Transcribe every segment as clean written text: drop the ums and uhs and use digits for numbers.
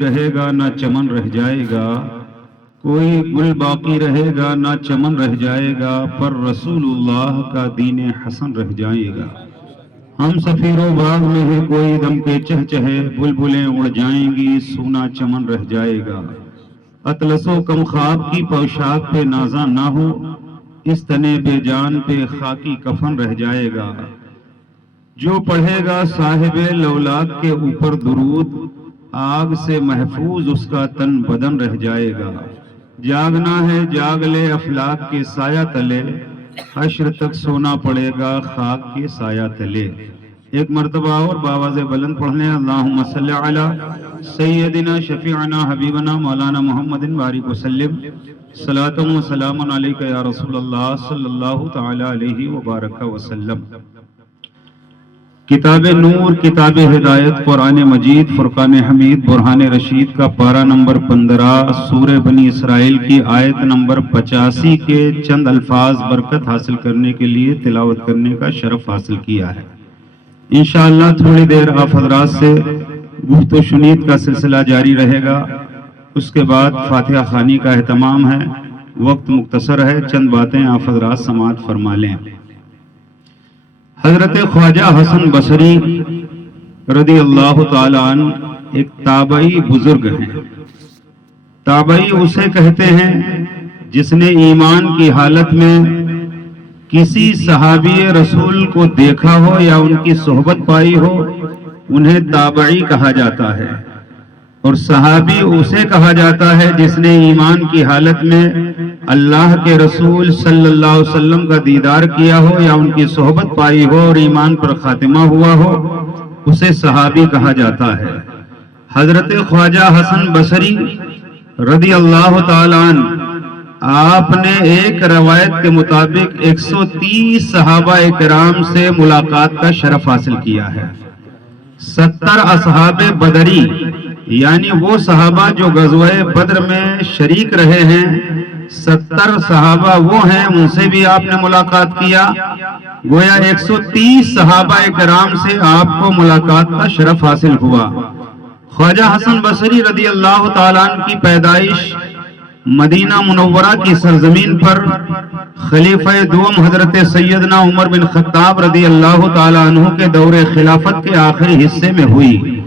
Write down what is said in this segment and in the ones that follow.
رہے گا نہ چمن رہ جائے گا، کوئی گل باقی رہے گا نہ چمن رہ جائے گا، پر رسول اللہ کا دین حسن رہ جائے گا۔ ہم سفیر و باغ میں ہے کوئی دم کے چہچہے، بلبلیں اڑ جائیں گی سونا چمن رہ جائے گا۔ اطلس و کم خواب کی پوشاک پہ نازاں نہ ہو، اس تنے بے جان پہ خاکی کفن رہ جائے گا۔ جو پڑھے گا صاحب لولاک کے اوپر درود، آگ سے محفوظ اس کا تن بدن رہ جائے گا۔ جاگنا ہے جاگ لے افلاک کے سایہ تلے، حشر تک سونا پڑے گا خاک کے سایہ تلے۔ ایک مرتبہ اور باواز بلند پڑھ لیں، اللہم صلی علی سیدنا شفیعنا حبیبنا مولانا محمد بارک وسلم، صلاۃ و سلام علیک یا رسول اللہ صلی اللہ تعالی علیہ وبارک وسلم۔ کتاب نور، کتاب ہدایت، قرآن مجید، فرقان حمید، برہان رشید کا پارہ نمبر 15، سورہ بنی اسرائیل کی آیت نمبر 85 کے چند الفاظ برکت حاصل کرنے کے لیے تلاوت کرنے کا شرف حاصل کیا ہے۔ انشاءاللہ تھوڑی دیر آپ حضرات سے گفت و شنید کا سلسلہ جاری رہے گا، اس کے بعد فاتحہ خوانی کا اہتمام ہے۔ وقت مختصر ہے، چند باتیں آپ حضرات سماعت فرما لیں۔ حضرت خواجہ حسن بصری رضی اللہ تعالی عنہ ایک تابعی بزرگ ہیں۔ تابعی اسے کہتے ہیں جس نے ایمان کی حالت میں کسی صحابی رسول کو دیکھا ہو یا ان کی صحبت پائی ہو، انہیں تابعی کہا جاتا ہے۔ اور صحابی اسے کہا جاتا ہے جس نے ایمان کی حالت میں اللہ کے رسول صلی اللہ علیہ وسلم کا دیدار کیا ہو یا ان کی صحبت پائی ہو اور ایمان پر خاتمہ ہوا ہو، اسے صحابی کہا جاتا ہے۔ حضرت خواجہ حسن بصری رضی اللہ تعالی عنہ، آپ نے ایک روایت کے مطابق 130 صحابہ کرام سے ملاقات کا شرف حاصل کیا ہے۔ 70 اصحاب بدری، یعنی وہ صحابہ جو غزوہ بدر میں شریک رہے ہیں، 70 صحابہ وہ ہیں، ان سے بھی آپ نے ملاقات کیا۔ گویا 130 صحابہ کرام سے آپ کو ملاقات کا شرف حاصل ہوا۔ خواجہ حسن بصری رضی اللہ تعالیٰ عنہ کی پیدائش مدینہ منورہ کی سرزمین پر خلیفہ دوم حضرت سیدنا عمر بن خطاب رضی اللہ تعالیٰ عنہ کے دور خلافت کے آخری حصے میں ہوئی۔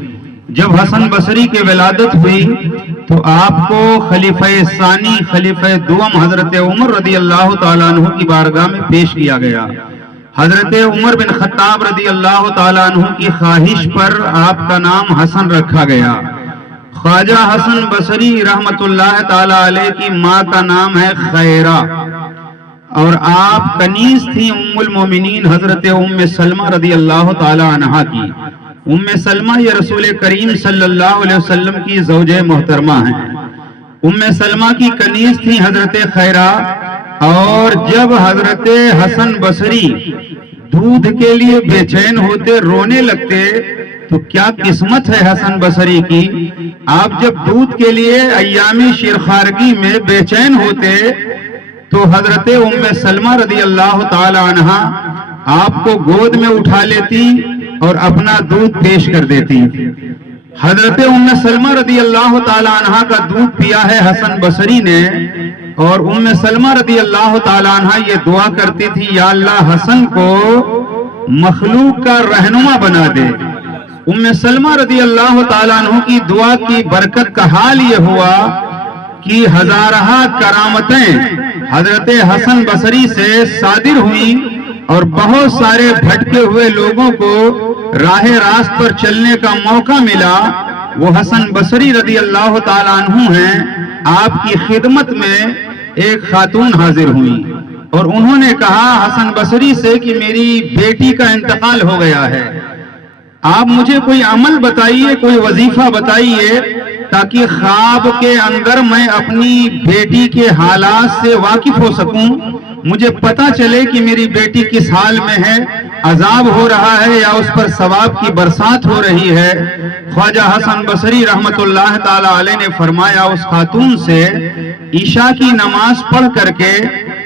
جب حسن بصری کی ولادت ہوئی تو آپ کو خلیفہ ثانی، خلیفہ دوم حضرت عمر رضی اللہ تعالیٰ عنہ کی بارگاہ میں پیش کیا گیا۔ حضرت عمر بن خطاب رضی اللہ تعالیٰ عنہ کی خواہش پر آپ کا نام حسن رکھا گیا۔ خواجہ حسن بصری رحمت اللہ تعالیٰ علیہ کی ماں کا نام ہے خیرہ، اور آپ کنیز تھیں ام المومنین حضرت ام سلمہ رضی اللہ تعالیٰ عنہا کی۔ ام سلمہ یہ رسول کریم صلی اللہ علیہ وسلم کی زوجہ محترمہ ہیں۔ ام سلمہ کی کنیز تھی حضرت خیرہ، اور جب حضرت حسن بصری دودھ کے لیے بے چین ہوتے، رونے لگتے، تو کیا قسمت ہے حسن بصری کی، آپ جب دودھ کے لیے ایام شیرخوارگی میں بے چین ہوتے تو حضرت ام سلمہ رضی اللہ تعالی عنہا آپ کو گود میں اٹھا لیتی اور اپنا دودھ پیش کر دیتی۔ حضرت ام سلمہ رضی اللہ تعالی عنہا کا دودھ پیا ہے حسن بصری نے، اور ام سلمہ رضی اللہ تعالی عنہا یہ دعا کرتی تھی، یا اللہ حسن کو مخلوق کا رہنما بنا دے۔ ام سلمہ رضی اللہ تعالی عنہ کی دعا کی برکت کا حال یہ ہوا کہ ہزارہ کرامتیں حضرت حسن بصری سے صادر ہوئیں، اور بہت سارے بھٹکے ہوئے لوگوں کو راہ راست پر چلنے کا موقع ملا۔ وہ حسن بصری رضی اللہ تعالیٰ عنہ ہیں، آپ کی خدمت میں ایک خاتون حاضر ہوئی اور انہوں نے کہا حسن بصری سے کہ میری بیٹی کا انتقال ہو گیا ہے، آپ مجھے کوئی عمل بتائیے، کوئی وظیفہ بتائیے تاکہ خواب کے اندر میں اپنی بیٹی کے حالات سے واقف ہو سکوں، مجھے پتہ چلے کہ میری بیٹی کس حال میں ہے، عذاب ہو رہا ہے یا اس پر ثواب کی برسات ہو رہی ہے۔ خواجہ حسن بصری رحمت اللہ تعالی علیہ نے فرمایا اس خاتون سے عشاء کی نماز پڑھ کر کے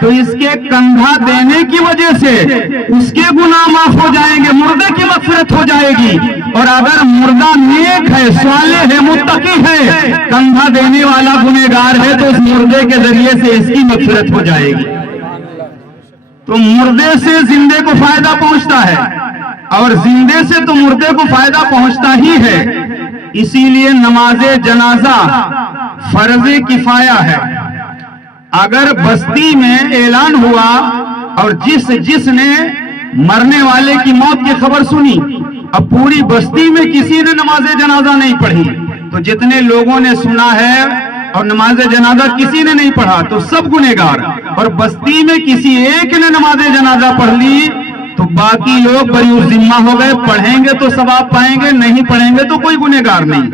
تو اس کے کندھا دینے کی وجہ سے اس کے گناہ معاف ہو جائیں گے، مردے کی مغفرت ہو جائے گی۔ اور اگر مردہ نیک ہے، صالح ہے، متقی ہے، کندھا دینے والا گنہگار ہے، تو اس مردے کے ذریعے سے اس کی مغفرت ہو جائے گی۔ تو مردے سے زندے کو فائدہ پہنچتا ہے، اور زندے سے تو مردے کو فائدہ پہنچتا ہی ہے۔ اسی لیے نماز جنازہ فرض کفایہ ہے۔ اگر بستی میں اعلان ہوا اور جس نے مرنے والے کی موت کی خبر سنی، اب پوری بستی میں کسی نے نماز جنازہ نہیں پڑھی، تو جتنے لوگوں نے سنا ہے اور نماز جنازہ کسی نے نہیں پڑھا تو سب گنہگار، اور بستی میں کسی ایک نے نماز جنازہ پڑھ لی تو باقی لوگ بری ذمہ ہو گئے، پڑھیں گے تو ثواب پائیں گے، نہیں پڑھیں گے تو کوئی گنہگار نہیں۔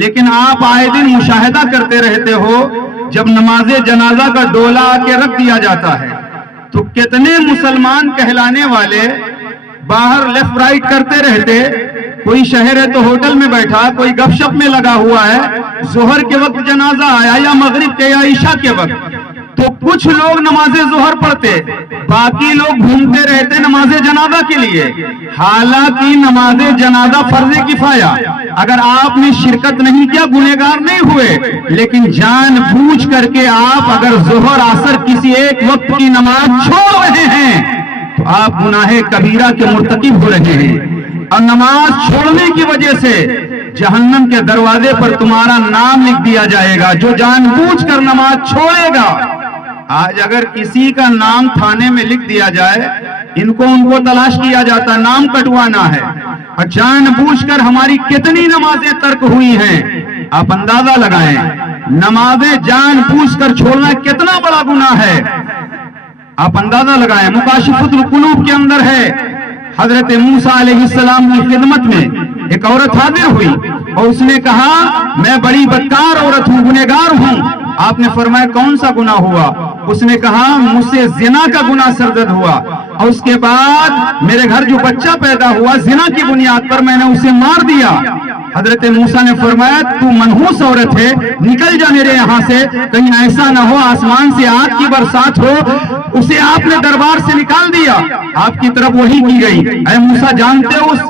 لیکن آپ آئے دن مشاہدہ کرتے رہتے ہو، جب نماز جنازہ کا ڈولہ آ کے رکھ دیا جاتا ہے تو کتنے مسلمان کہلانے والے باہر لیفٹ رائٹ کرتے رہتے، کوئی شہر ہے تو ہوٹل میں بیٹھا، کوئی گپ شپ میں لگا ہوا ہے، ظہر کے وقت جنازہ آیا یا مغرب کے یا عشاء کے وقت، تو کچھ لوگ نماز ظہر پڑھتے، باقی لوگ گھومتے رہتے نماز جنازہ کے لیے۔ حالانکہ نماز جنازہ فرض کفایہ، اگر آپ نے شرکت نہیں کیا گنہگار نہیں ہوئے، لیکن جان بوجھ کر کے آپ اگر ظہر عصر کسی ایک وقت کی نماز چھوڑ رہے ہیں تو آپ گناہ کبیرہ کے مرتکب ہو رہے ہیں، اور نماز چھوڑنے کی وجہ سے جہنم کے دروازے پر تمہارا نام لکھ دیا جائے گا۔ جو جان بوجھ کر نماز چھوڑے گا، آج اگر کسی کا نام تھانے میں لکھ دیا جائے، ان کو تلاش کیا جاتا، نام کٹوانا ہے، اور جان بوجھ کر ہماری کتنی نمازیں ترک ہوئی ہیں، آپ اندازہ لگائیں۔ نمازیں جان بوجھ کر چھوڑنا کتنا بڑا گناہ ہے، آپ اندازہ لگائیں۔ مکاشفۃ القلوب کے اندر ہے، حضرت موسیٰ علیہ السلام کی خدمت میں ایک عورت حاضر ہوئی اور اس نے کہا میں بڑی بدکار عورت ہوں، گنہگار ہوں۔ آپ نے فرمایا کون سا گناہ ہوا؟ اس نے کہا مجھ سے زنا کا گناہ سرزد ہوا، اور اس کے بعد میرے گھر جو بچہ پیدا ہوا زنا کی بنیاد پر میں نے اسے مار دیا۔ حضرت موسیٰ نے فرمایا تو منحوس عورت ہے، نکل جا میرے یہاں سے، کہیں ایسا نہ ہو آسمان سے آگ کی برسات ہو۔ اسے آپ نے دربار سے نکال دیا، آپ کی طرف وحی کی گئی، اے موسیٰ جانتے ہو اس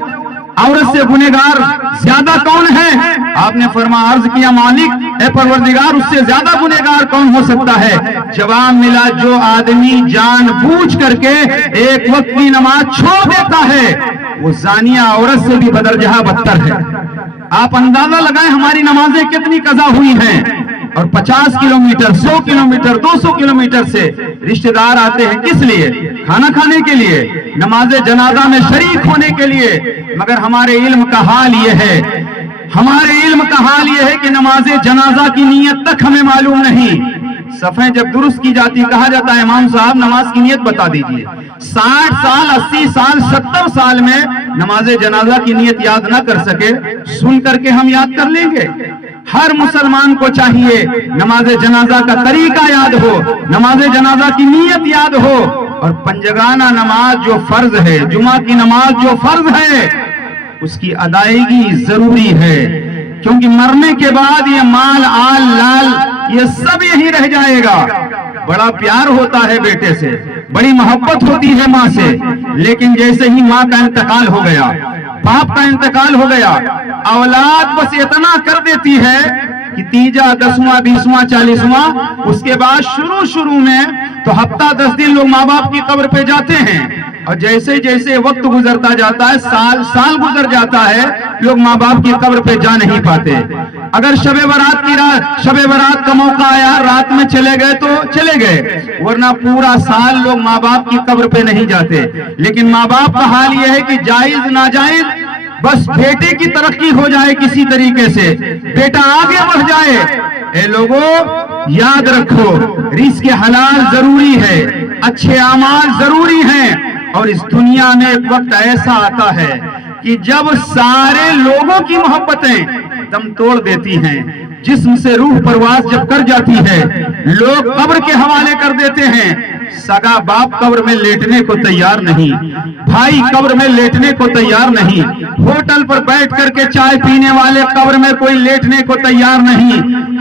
عورت سے گنہگار زیادہ کون ہے؟ آپ نے فرمایا عرض کیا مالک اے پروردگار اس سے زیادہ گنہگار کون ہو سکتا ہے؟ جواب ملا جو آدمی جان بوجھ کر کے ایک وقت کی نماز چھوڑ دیتا ہے وہ زانیہ عورت سے بھی بدرجہ بدتر ہے۔ آپ اندازہ لگائیں ہماری نمازیں کتنی قضا ہوئی ہیں، اور 50 کلومیٹر 100 کلومیٹر 200 کلومیٹر سے رشتہ دار آتے ہیں کس لیے؟ کھانا کھانے کے لیے، نماز جنازہ میں شریک ہونے کے لیے۔ مگر ہمارے علم کا حال یہ ہے کہ نماز جنازہ کی نیت تک ہمیں معلوم نہیں۔ صفیں جب درست کی جاتی کہا جاتا ہے امام صاحب نماز کی نیت بتا دیجئے۔ 60 سال 80 سال 70 سال میں نماز جنازہ کی نیت یاد نہ کر سکے، سن کر کے ہم یاد کر لیں گے۔ ہر مسلمان کو چاہیے نماز جنازہ کا طریقہ یاد ہو، نماز جنازہ کی نیت یاد ہو، اور پنجگانہ نماز جو فرض ہے، جمعہ کی نماز جو فرض ہے اس کی ادائیگی ضروری ہے، کیونکہ مرنے کے بعد یہ مال آل لال یہ سب یہی رہ جائے گا۔ بڑا پیار ہوتا ہے بیٹے سے، بڑی محبت ہوتی ہے ماں سے، لیکن جیسے ہی ماں کا انتقال ہو گیا، باپ کا انتقال ہو گیا، اولاد بس اتنا کر دیتی ہے کہ تیجا 10واں 20واں 40واں، اس کے بعد شروع میں تو ہفتہ 10 دن لوگ ماں باپ کی قبر پہ جاتے ہیں، اور جیسے جیسے وقت گزرتا جاتا ہے، سال گزر جاتا ہے، لوگ ماں باپ کی قبر پہ جا نہیں پاتے۔ اگر شب برات کا موقع آیا رات میں چلے گئے تو چلے گئے، ورنہ پورا سال لوگ ماں باپ کی قبر پہ نہیں جاتے۔ لیکن ماں باپ کا حال یہ ہے کہ جائز ناجائز بس بیٹے کی ترقی ہو جائے کسی طریقے سے، بیٹا آگے بڑھ جائے۔ اے لوگوں یاد رکھو رزق حلال ضروری ہے، اچھے اعمال ضروری ہیں، اور اس دنیا میں ایک وقت ایسا آتا ہے کہ جب سارے لوگوں کی محبتیں دم توڑ دیتی ہیں، جسم سے روح پرواز جب کر جاتی ہے، لوگ قبر کے حوالے کر دیتے ہیں۔ سگا باپ قبر میں لیٹنے کو تیار نہیں، بھائی قبر میں لیٹنے کو تیار نہیں، ہوٹل پر بیٹھ کر کے چائے پینے والے قبر میں کوئی لیٹنے کو تیار نہیں،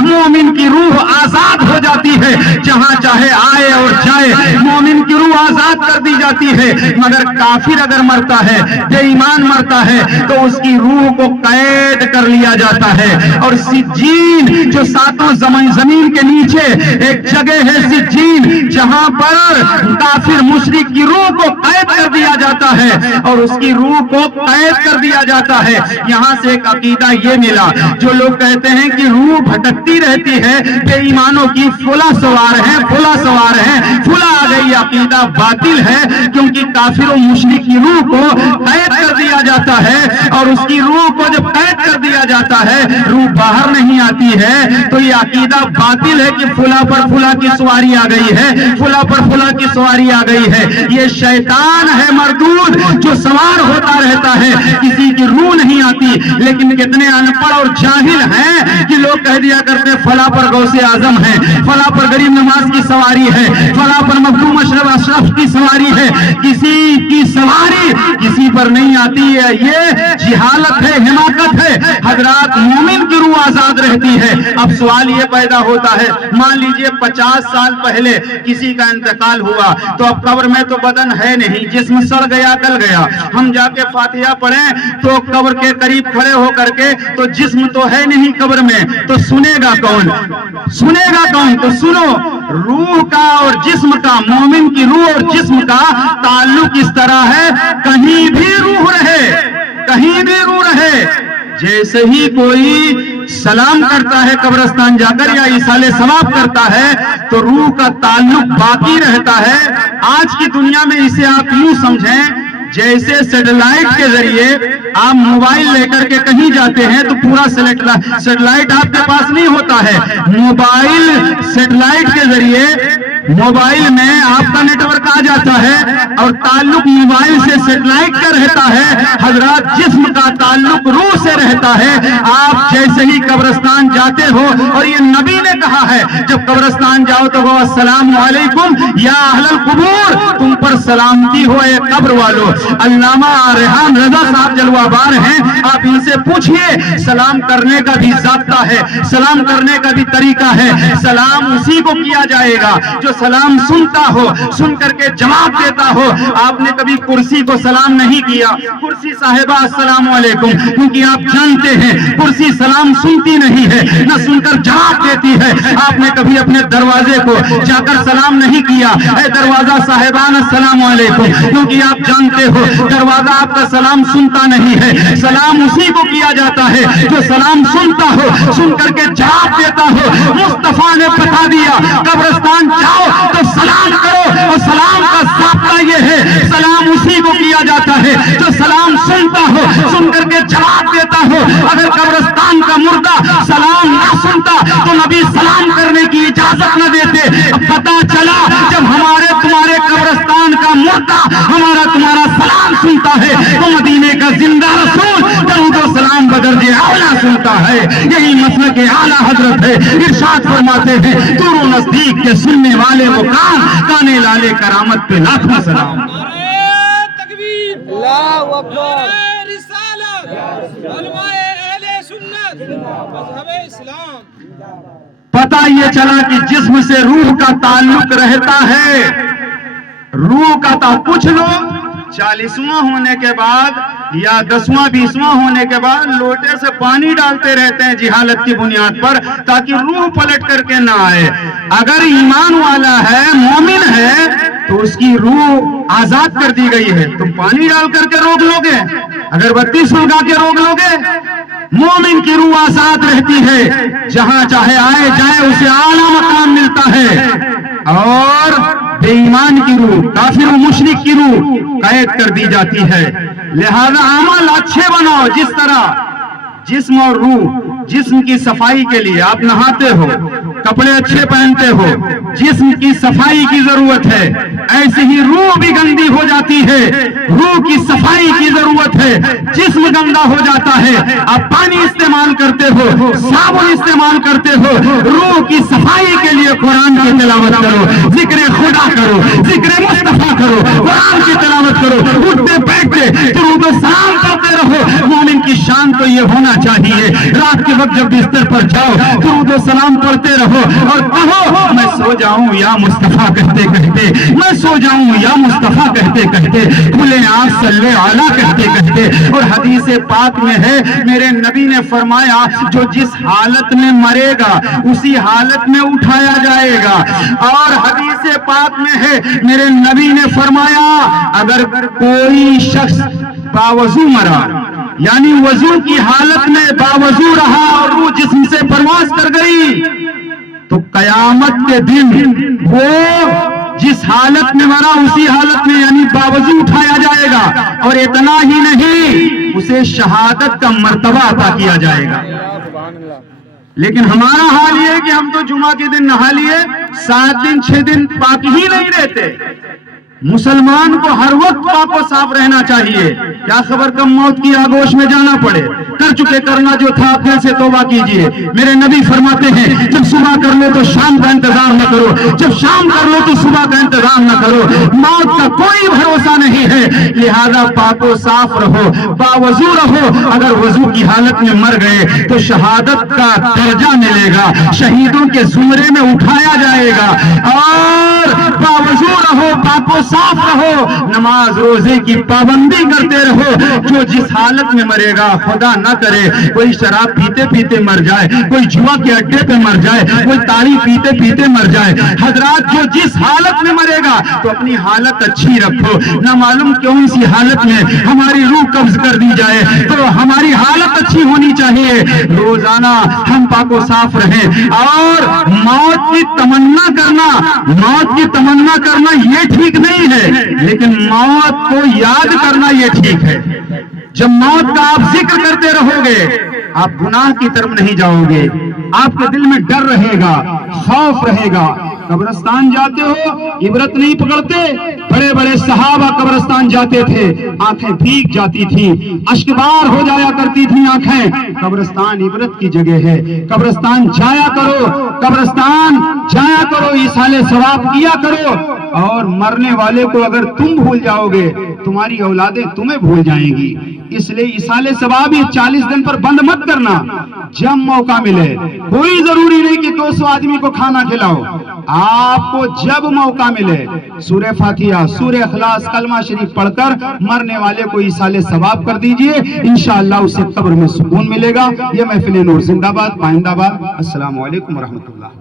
مومن کی روح آزاد ہو جاتی ہے, جہاں چاہے آئے اور جائے, مومن کی روح آزاد کر دی جاتی ہے. مگر کافر اگر مرتا ہے, بے ایمان مرتا ہے, تو اس کی روح کو قید کر لیا جاتا ہے. اور سجین جو ساتوں زمین کے نیچے ایک جگہ ہے سجین, جہاں پر کافر مشرک کی روح کو قید کر دیا جاتا ہے, اور اس کی روح کو قید کر دیا جاتا ہے. یہاں سے ایک عقیدہ یہ ملا, جو لوگ کہتے ہیں کہ روح بھٹکتی رہتی ہے, بے ایمانوں کی فلا سوار ہیں, فلا سوار ہیں, فلا آ گئی, عقیدہ باطل ہے. کیونکہ کافر و مشرک کی روح کو قید کر دیا جاتا ہے, اور اس کی روح کو جب قید کر دیا جاتا ہے, روح باہر نہیں آتی ہے, تو یہ عقیدہ باطل ہے کہ فلا پر فلا کی سواری آ گئی ہے, فلا پر فلا کی سواری آ گئی ہے. یہ شیطان ہے مردود, جو سوار ہوتا رہتا ہے, کسی کی روح نہیں آتی. لیکن کتنے ان پڑھ اور جاہل ہیں کہ لوگ کہہ دیا کرتے فلا پر غوث اعظم ہے, فلا پر غریب نواز کی سواری ہے, فلا پر مخدوم اشرف کی سواری ہے. کسی کی سواری کسی پر نہیں آتی ہے. یہ جہالت ہے, حماقت ہے. حضرات, مومن کی روح آزاد رہتی ہے. اب سوال یہ پیدا ہوتا ہے, مان لیجئے 50 سال پہلے کسی کا انتقال ہوا, تو اب قبر میں تو بدن ہے نہیں, جسم سڑ گیا, گل گیا. ہم جا کے فاتحہ پڑھیں تو قبر کے قریب کھڑے ہو کر کے, تو جسم تو ہے نہیں قبر میں, تو سنے گا کون, سنے گا کون؟ تو سنو, روح کا اور جسم کا, مومن کی روح اور جسم کا تعلق اس طرح ہے, کہیں بھی روح رہے, کہیں بھی روح رہے. جیسے ہی کوئی سلام کرتا ہے قبرستان جا کر یا ایصال ثواب کرتا ہے, تو روح کا تعلق باقی رہتا ہے. آج کی دنیا میں اسے آپ یوں سمجھیں جیسے سیٹلائٹ کے ذریعے آپ موبائل لے کر کے کہیں جاتے ہیں تو پورا سیٹلائٹ آپ کے پاس نہیں ہوتا ہے. موبائل سیٹلائٹ کے ذریعے موبائل میں آپ کا نیٹ ورک آ جاتا ہے, اور تعلق موبائل سے سیٹلائٹ کا رہتا ہے. حضرات, جسم کا تعلق روح سے رہتا ہے. آپ جیسے ہی قبرستان جاتے ہو, اور یہ نبی نے کہا ہے, جب قبرستان جاؤ تو وہ السلام علیکم یا اہل القبور, تم پر سلامتی ہو اے قبر والو. علامہ ریحان رضا صاحب جلوہ بار ہیں, آپ ان سے پوچھئے, سلام کرنے کا بھی ضابطہ ہے, سلام کرنے کا بھی طریقہ ہے. سلام اسی کو کیا جائے گا جو سلام سنتا ہو, سن کر کے جواب دیتا ہو. آپ نے کبھی کرسی کو سلام نہیں کیا, کرسی صاحبہ السلام علیکم, کیونکہ آپ جانتے ہیں کرسی سلام سنتی نہیں ہے, نہ سن کر جواب دیتی ہے. آپ نے کبھی اپنے دروازے کو جا کر سلام نہیں کیا, اے دروازہ صاحبان السلام علیکم, کیونکہ آپ جانتے ہو دروازہ آپ کا سلام سنتا نہیں ہے. سلام اسی کو کیا جاتا ہے جو سلام سنتا ہو, سن کر کے جواب دیتا ہو. مصطفیٰ نے بتا دیا, قبرستان جاؤ تو سلام کرو, اور سلام کا ضابطہ یہ ہے, سلام اسی کو کیا جاتا ہے جو سلام سنتا ہو, سن کر کے جواب دیتا ہو. اگر قبرستان کا مردہ سلام نہ سنتا تو نبی سلام کرنے کی اجازت نہ دیتے. اب پتا چلا جب ہمارے تمہارے قبرستان کا مردہ ہمارا تمہارا سلام سنتا ہے, تو مدینے کا زندہ رسول درود و سلام بدرجہ اعلیٰ سنتا ہے. یہی مسلک اعلیٰ حضرت ہے. ارشاد فرماتے ہیں, دور و نزدیک کے سننے والے مقام, کانے لالے کرامت پہ لاکھوں سلام. تکبیر, اللہ اکبر, رسالت, علماء اہل سنت, مذہب اسلام. پتہ یہ چلا کہ جسم سے روح کا تعلق رہتا ہے. روح کا کچھ لوگ 40واں ہونے کے بعد یا 10واں 20واں ہونے کے بعد لوٹے سے پانی ڈالتے رہتے ہیں جہالت کی بنیاد پر, تاکہ روح پلٹ کر کے نہ آئے. اگر ایمان والا ہے, مومن ہے, تو اس کی روح آزاد کر دی گئی ہے. تم پانی ڈال کر کے روک لو گے, اگربتی سلگا کے روک لو گے. مومن کی روح آزاد رہتی ہے, جہاں چاہے آئے جائے اسے اعلیٰ مقام ملتا ہے. اور بے ایمان کی روح, کافر و مشرک کی روح قید کر دی جاتی ہے. لہذا عمل اچھے بناؤ. جس طرح جسم اور روح, جسم کی صفائی کے لیے آپ نہاتے ہو, کپڑے اچھے پہنتے ہو, جسم کی صفائی کی ضرورت ہے, ایسے ہی روح بھی گندی ہو جاتی ہے, روح کی صفائی کی ضرورت ہے. جسم گندا ہو جاتا ہے, آپ پانی استعمال کرتے ہو, صابن استعمال کرتے ہو, روح کی صفائی کے لیے قرآن کی تلاوت کرو, ذکر خدا کرو, ذکر مصطفیٰ کرو, قرآن کی تلاوت کرو, اٹھتے بیٹھتے درود و سلام کرتے رہو. مومن کی پہچان تو یہ ہونا چاہیے، رات کے وقت جب بستر پر جاؤ درود و سلام پڑھتے رہو اور کہو میں سو جاؤں یا مصطفیٰ کہتے کہتے، میں سو جاؤں یا مصطفیٰ کہتے کہتے، کھلے آنکھ صلی اعلیٰ کہتے کہتے۔ اور حدیث پاک میں ہے میرے نبی نے فرمایا جو جس حالت میں مرے گا اسی حالت میں اٹھایا جائے گا۔ اور حدیث پاک میں ہے میرے نبی نے فرمایا اگر کوئی شخص باوضو مرا، یعنی وضو کی حالت میں باوضو رہا اور روح جسم سے پرواز کر گئی، تو قیامت کے دن وہ جس حالت میں مرا اسی حالت میں یعنی باوضو اٹھایا جائے گا، اور اتنا ہی نہیں اسے شہادت کا مرتبہ عطا کیا جائے گا۔ لیکن ہمارا حال یہ ہے کہ ہم تو جمعہ کے دن نہا لیے، 7 دن 6 دن پاک ہی نہیں رہتے۔ مسلمان کو ہر وقت پاک و صاف رہنا چاہیے، کیا خبر کب موت کی آگوش میں جانا پڑے۔ کر چکے کرنا جو تھا پھر سے توبہ کیجئے۔ میرے نبی فرماتے ہیں جب صبح کر لو تو شام کا انتظار نہ کرو، جب شام کر لو تو صبح کا انتظار نہ کرو، موت کا کوئی بھروسہ نہیں ہے، لہذا پاک و صاف رہو، باوضو رہو۔ اگر وضو کی حالت میں مر گئے تو شہادت کا درجہ ملے گا، شہیدوں کے زمرے میں اٹھایا جائے گا۔ اور باوضو رہو، پاک و صاف رہو، نماز روزے کی پابندی کرتے رہو۔ جو جس حالت میں مرے گا، خدا نہ کرے کوئی شراب پیتے پیتے مر جائے، کوئی جوا کے اڈے پہ مر جائے، کوئی تاڑی پیتے پیتے مر جائے۔ حضرات جو جس حالت میں مرے گا تو اپنی حالت اچھی رکھو، نہ معلوم کیوں اسی حالت میں ہماری روح قبض کر دی جائے، تو ہماری حالت اچھی ہونی چاہیے۔ روزانہ ہم پاک و صاف رہیں، اور موت کی تمنا کرنا، موت کی تمنا کرنا یہ ٹھیک نہیں ہے، لیکن موت کو یاد کرنا یہ ٹھیک ہے۔ جب موت کا آپ ذکر کرتے رہو گے آپ گناہ کی طرف نہیں جاؤ گے، آپ کے دل میں ڈر رہے گا، خوف رہے گا۔ قبرستان جاتے ہو عبرت نہیں پکڑتے، بڑے بڑے صحابہ قبرستان جاتے تھے، آنکھیں بھیگ جاتی تھی، اشکبار ہو جایا کرتی تھی آنکھیں۔ قبرستان عبرت کی جگہ ہے، قبرستان جایا کرو، قبرستان جایا کرو، ایصال ثواب کیا کرو۔ اور مرنے والے کو اگر تم بھول جاؤ گے تمہاری اولادیں تمہیں بھول جائیں گی، اس لیے ایصال ثواب 40 دن پر بند مت کرنا، جب موقع ملے۔ کوئی ضروری نہیں کہ 200 آدمی کو کھانا کھلاؤ، آپ کو جب موقع ملے سورہ فاتحہ، سورہ اخلاص، کلمہ شریف پڑھ کر مرنے والے کو ایصال ثواب کر دیجئے، انشاءاللہ اسے قبر میں سکون ملے گا۔ یہ محفل نور زندہ باد، پائندہ باد۔ السلام علیکم ورحمۃ اللہ۔